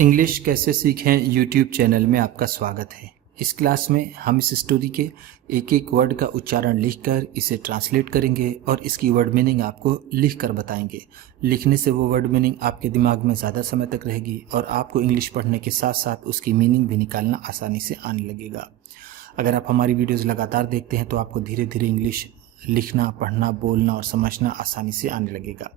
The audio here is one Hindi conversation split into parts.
इंग्लिश कैसे सीखें यूट्यूब चैनल में आपका स्वागत है। इस क्लास में हम इस स्टोरी के एक एक वर्ड का उच्चारण लिखकर इसे ट्रांसलेट करेंगे और इसकी वर्ड मीनिंग आपको लिख कर बताएंगे। लिखने से वो वर्ड मीनिंग आपके दिमाग में ज़्यादा समय तक रहेगी और आपको इंग्लिश पढ़ने के साथ साथ उसकी मीनिंग भी निकालना आसानी से आने लगेगा। अगर आप हमारी वीडियोज़ लगातार देखते हैं तो आपको धीरे धीरे इंग्लिश लिखना, पढ़ना, बोलना और समझना आसानी से आने लगेगा।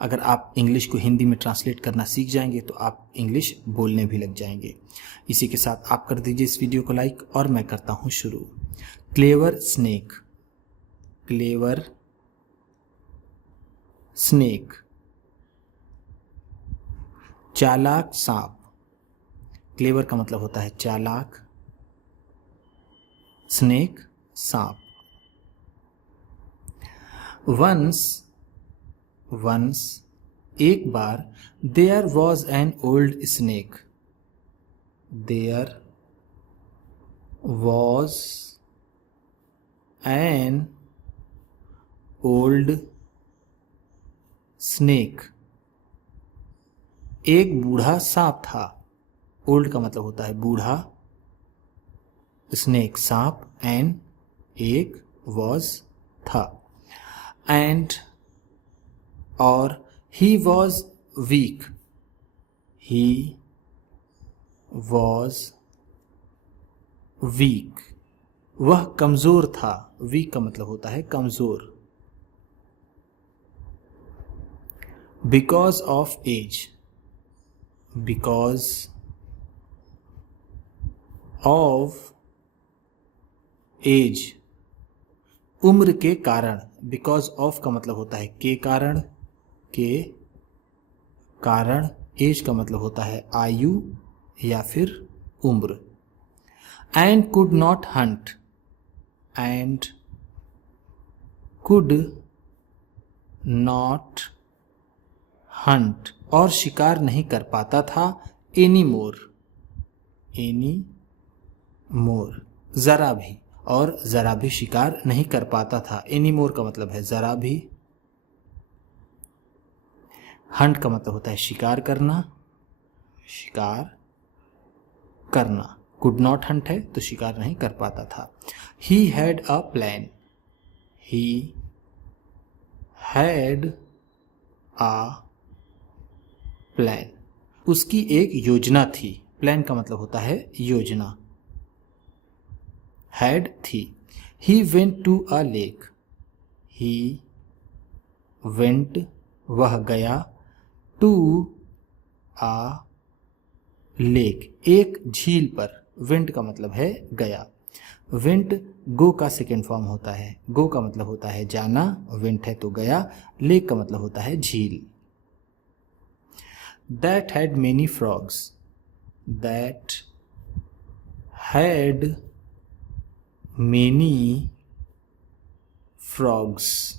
अगर आप इंग्लिश को हिंदी में ट्रांसलेट करना सीख जाएंगे तो आप इंग्लिश बोलने भी लग जाएंगे। इसी के साथ आप कर दीजिए इस वीडियो को लाइक और मैं करता हूं शुरू। Clever snake, clever snake. चालाक सांप, क्लेवर का मतलब होता है चालाक, स्नेक सांप। वंस एक बार, there was an old snake, there was an old snake. एक बूढ़ा सांप था। ओल्ड का मतलब होता है बूढ़ा, स्नेक सांप, एन एक, वॉज था, एंड और he was weak, he was weak, वह कमजोर था। वीक का मतलब होता है कमजोर। Because of age, because of age, उम्र के कारण। बिकॉज ऑफ का मतलब होता है के कारण, के कारण। एज का मतलब होता है आयु या फिर उम्र। And could not Hunt, and could not Hunt, और शिकार नहीं कर पाता था। एनी मोर, एनी मोर, जरा भी, और जरा भी शिकार नहीं कर पाता था। एनी मोर का मतलब है जरा भी। हंट का मतलब होता है शिकार करना, शिकार करना। कुड नॉट हंट है तो शिकार नहीं कर पाता था। He had a plan, he had a plan, उसकी एक योजना थी। प्लान का मतलब होता है योजना, हैड थी। He went to a lake, he went वह गया, टू अ लेक एक झील पर। वेंट का मतलब है गया। वेंट गो का सेकेंड फॉर्म होता है। गो का मतलब होता है जाना, वेंट है तो गया। लेक का मतलब होता है झील। That had many frogs, that had many frogs,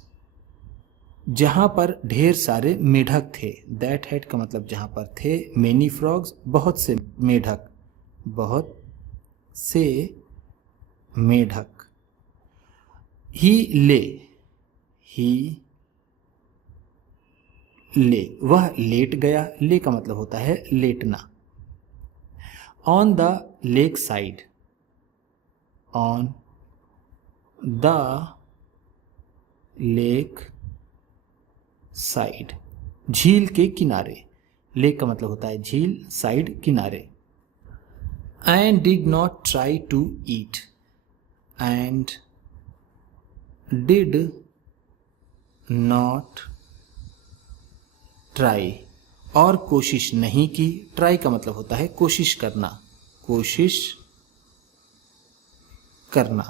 जहां पर ढेर सारे मेढक थे। दैट हैड का मतलब जहां पर थे, मेनी फ्रॉग्स बहुत से मेढक, बहुत से मेढक। ही ले, ही ले, वह लेट गया। ले का मतलब होता है लेटना। On the lake side, on the lake side, झील के किनारे। लेक का मतलब होता है झील, साइड किनारे। And did not try to eat, and did not try, और कोशिश नहीं की। ट्राई का मतलब होता है कोशिश करना, कोशिश करना।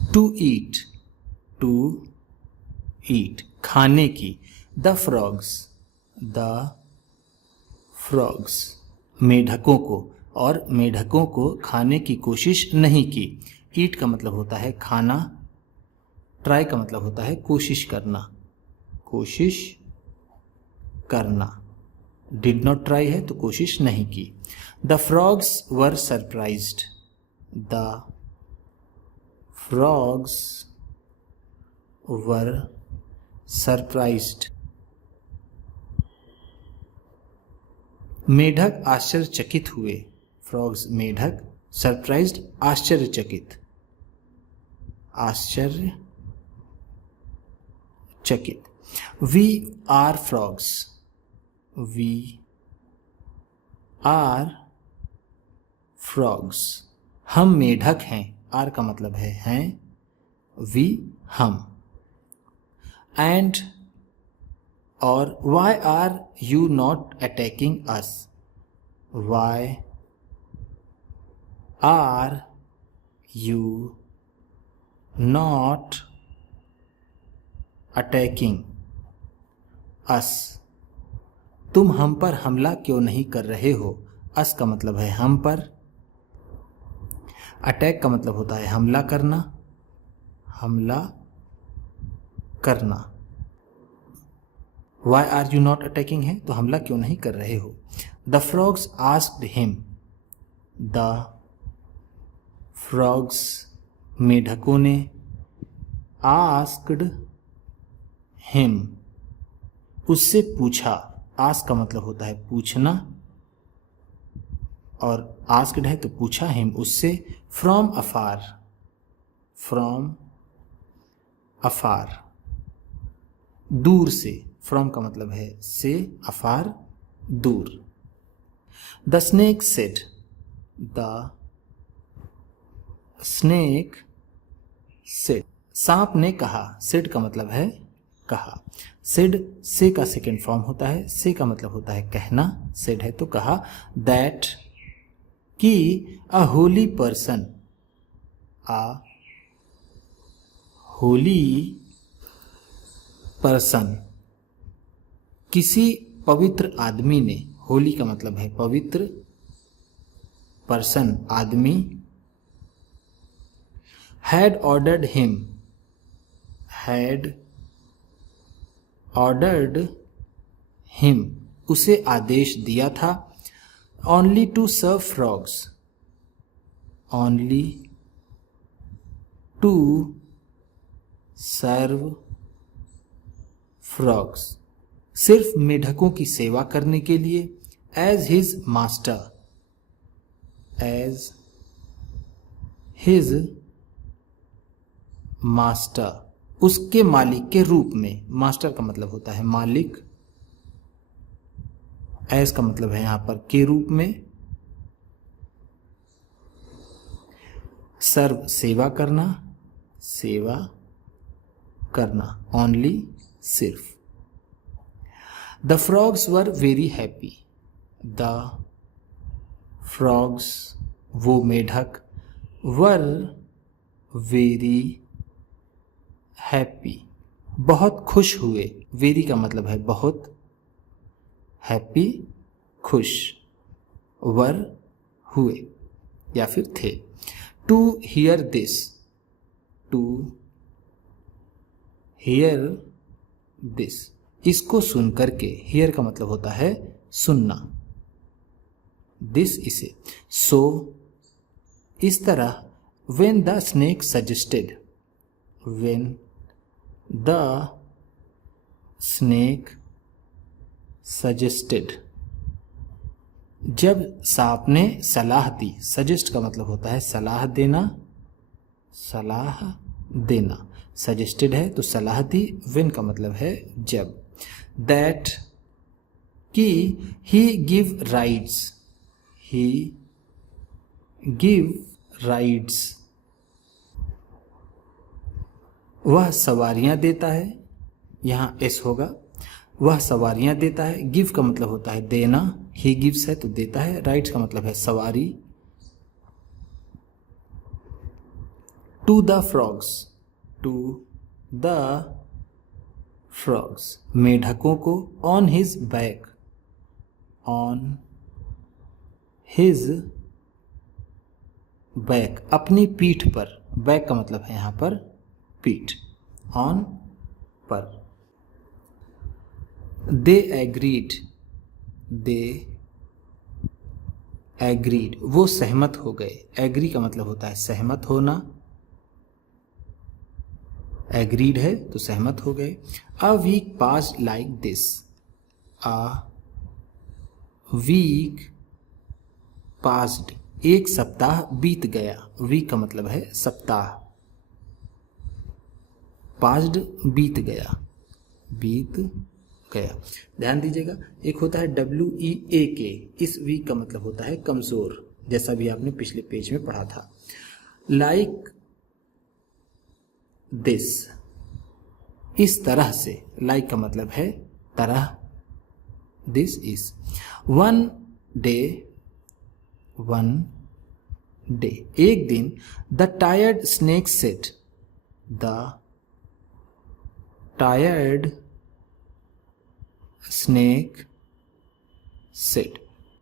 टू ईट, टू ईट, खाने की। द फ्रॉग्स, द फ्रॉग्स, मेढकों को, और मेढकों को खाने की कोशिश नहीं की। ईट का मतलब होता है खाना। ट्राई का मतलब होता है कोशिश करना, कोशिश करना। डिड नॉट ट्राई है तो कोशिश नहीं की। The frogs were surprised, the frogs were surprised, मेढक आश्चर्यचकित हुए। फ्रॉग्स मेढक सरप्राइज्ड आश्चर्यचकित, आश्चर्यचकित। We are frogs, we are frogs, हम मेढक हैं। आर का मतलब है हैं, वी हम। एंड और why are you not attacking us, why are you not attacking us, तुम हम पर हमला क्यों नहीं कर रहे हो। अस का मतलब है हम पर, अटैक का मतलब होता है हमला करना, हमला करना। Why are you not attacking है तो हमला क्यों नहीं कर रहे हो। The frogs asked him, the frogs मेढकों ने, आस्क्ड हिम उससे पूछा। आस्क का मतलब होता है पूछना और आस्क्ड है तो पूछा, हिम उससे। फ्रॉम अफार, फ्रॉम अफार दूर से, फ्रॉम का मतलब है से, अफार दूर। The snake said, the snake said सांप ने कहा। सेड का मतलब है कहा। सेड से का सेकेंड फॉर्म होता है, से का मतलब होता है कहना, सेड है तो कहा। दैट कि अ होली पर्सन, आ होली पर्सन किसी पवित्र आदमी ने, होली का मतलब है पवित्र, पर्सन आदमी। Had ordered him, had ordered him उसे आदेश दिया था। Only to serve frogs, only to serve frogs सिर्फ मेढकों की सेवा करने के लिए। As his master, as his master उसके मालिक के रूप में। मास्टर का मतलब होता है मालिक, एज का मतलब है यहां पर के रूप में। सर्व सेवा करना, सेवा करना, ओनली सिर्फ। The frogs were very happy, the frogs वो मेढक, वर वेरी हैप्पी बहुत खुश हुए। वेरी का मतलब है बहुत, हैप्पी खुश, वर हुए या फिर थे। To hear this, to hear this इसको सुन करके। हियर का मतलब होता है सुनना, दिस इसे। सो इस तरह। When the snake suggested, when the snake suggested जब सांप ने सलाह दी। सजेस्ट का मतलब होता है सलाह देना, सलाह देना। सजेस्टेड है तो सलाह दी। व्हेन का मतलब है जब। दैट कि ही गिव राइड्स, ही गिव राइड्स वह सवारियां देता है। यहाँ एस होगा, वह सवारियां देता है। गिव का मतलब होता है देना, ही गिव्स है तो देता है। राइड्स का मतलब है सवारी। To the frogs, to the frogs मेढकों को। On his back, on his back अपनी पीठ पर। बैक का मतलब है यहाँ पर पीठ, ऑन पर। दे एग्रीड, दे एग्रीड वो सहमत हो गए। एग्री का मतलब होता है सहमत होना, एग्रीड है तो सहमत हो गए। A week pass like this, a week passed, एक सप्ताह बीत गया। वीक का मतलब है सप्ताह, पास्ड बीत गया, बीत गया। ध्यान दीजिएगा, एक होता है WEAK, इस वीक का मतलब होता है कमजोर, जैसा भी आपने पिछले पेज में पढ़ा था। लाइक दिस, इस तरह से, लाइक का मतलब है तरह, दिस इज। वन डे, एक दिन। The tired snake said, the tired snake said,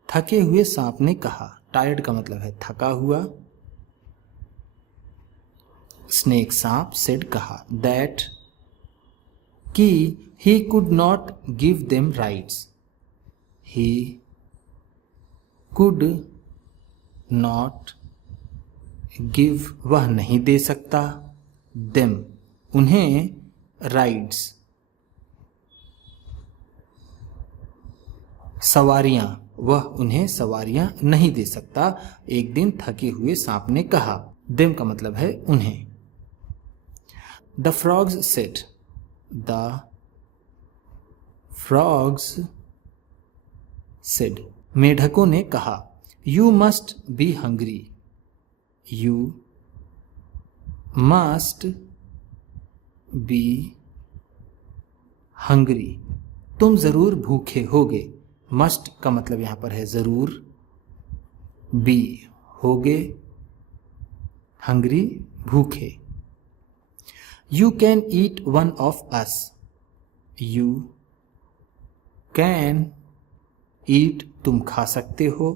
थके हुए सांप ने कहा। टायर्ड का मतलब है थका हुआ, स्नेक सांप, सेड कहा। दैट कि he could not give them rights, he could not give, वह नहीं दे सकता, देम, उन्हें, राइड्स, सवारियां, वह उन्हें सवारियां नहीं दे सकता, एक दिन थके हुए सांप ने कहा। देम का मतलब है उन्हें। The frogs said, the frogs said, मेढकों ने कहा। You must be hungry, you must be hungry, तुम जरूर भूखे होगे। मस्ट का मतलब यहां पर है जरूर, बी होगे, हंग्री भूखे। You can eat one of us, you can eat, तुम खा सकते हो,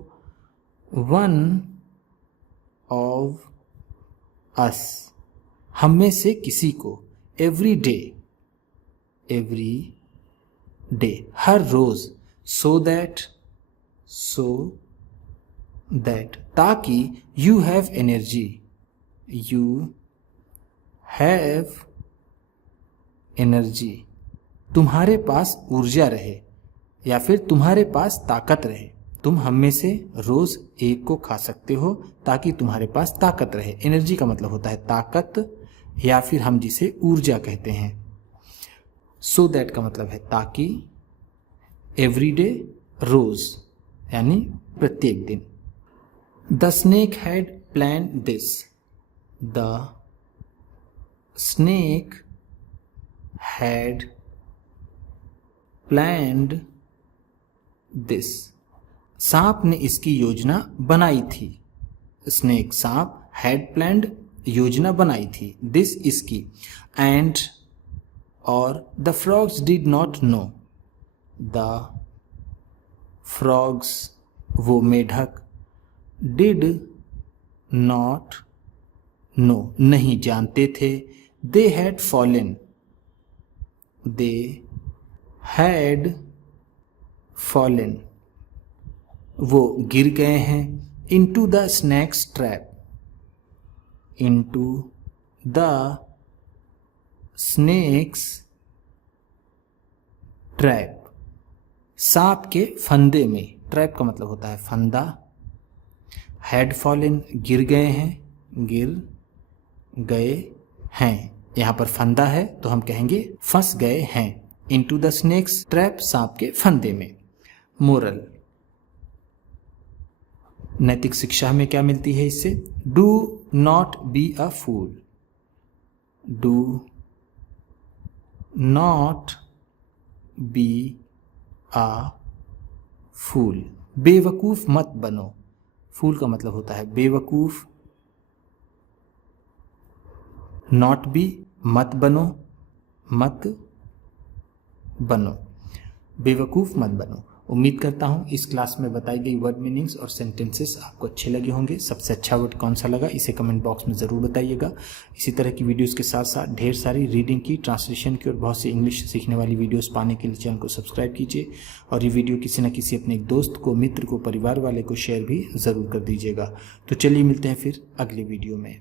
वन ऑफ अस, हम में से किसी को, एवरी डे, एवरी डे, हर रोज, सो दैट, ताकि, you have energy, you have energy, तुम्हारे पास ऊर्जा रहे, या फिर तुम्हारे पास ताकत रहे। तुम हम में से रोज एक को खा सकते हो ताकि तुम्हारे पास ताकत रहे। एनर्जी का मतलब होता है ताकत, या फिर हम जिसे ऊर्जा कहते हैं। सो दैट का मतलब है ताकि, एवरीडे, रोज, यानी प्रत्येक दिन। The snake had planned this, the snake had planned this, सांप ने इसकी योजना बनाई थी। स्नेक सांप, हैड प्लान्ड योजना बनाई थी, दिस इसकी, एंड और the frogs did not know, the frogs वो मेढक, डिड नॉट नो नहीं जानते थे, they had fallen, they had fallen वो गिर गए हैं, into the snake's trap, into the snake's trap, सांप के फंदे में। ट्रैप का मतलब होता है फंदा। हैड फॉलन गिर गए हैं, गिर गए हैं, यहां पर फंदा है तो हम कहेंगे फंस गए हैं। इनटू द स्नेक्स ट्रैप, सांप के फंदे में। मोरल, नैतिक शिक्षा में क्या मिलती है इससे? Do not be a fool, do not be a fool, बेवकूफ मत बनो। फूल का मतलब होता है बेवकूफ, नॉट बी मत बनो, मत बनो, बेवकूफ मत बनो। उम्मीद करता हूँ इस क्लास में बताई गई वर्ड मीनिंग्स और सेंटेंसेस आपको अच्छे लगे होंगे। सबसे अच्छा वर्ड कौन सा लगा इसे कमेंट बॉक्स में ज़रूर बताइएगा। इसी तरह की वीडियोस के साथ साथ ढेर सारी रीडिंग की, ट्रांसलेशन की और बहुत सी इंग्लिश सीखने वाली वीडियोस पाने के लिए चैनल को सब्सक्राइब कीजिए और ये वीडियो किसी न किसी अपने एक दोस्त को, मित्र को, परिवार वाले को शेयर भी ज़रूर कर दीजिएगा। तो चलिए मिलते हैं फिर अगले वीडियो में।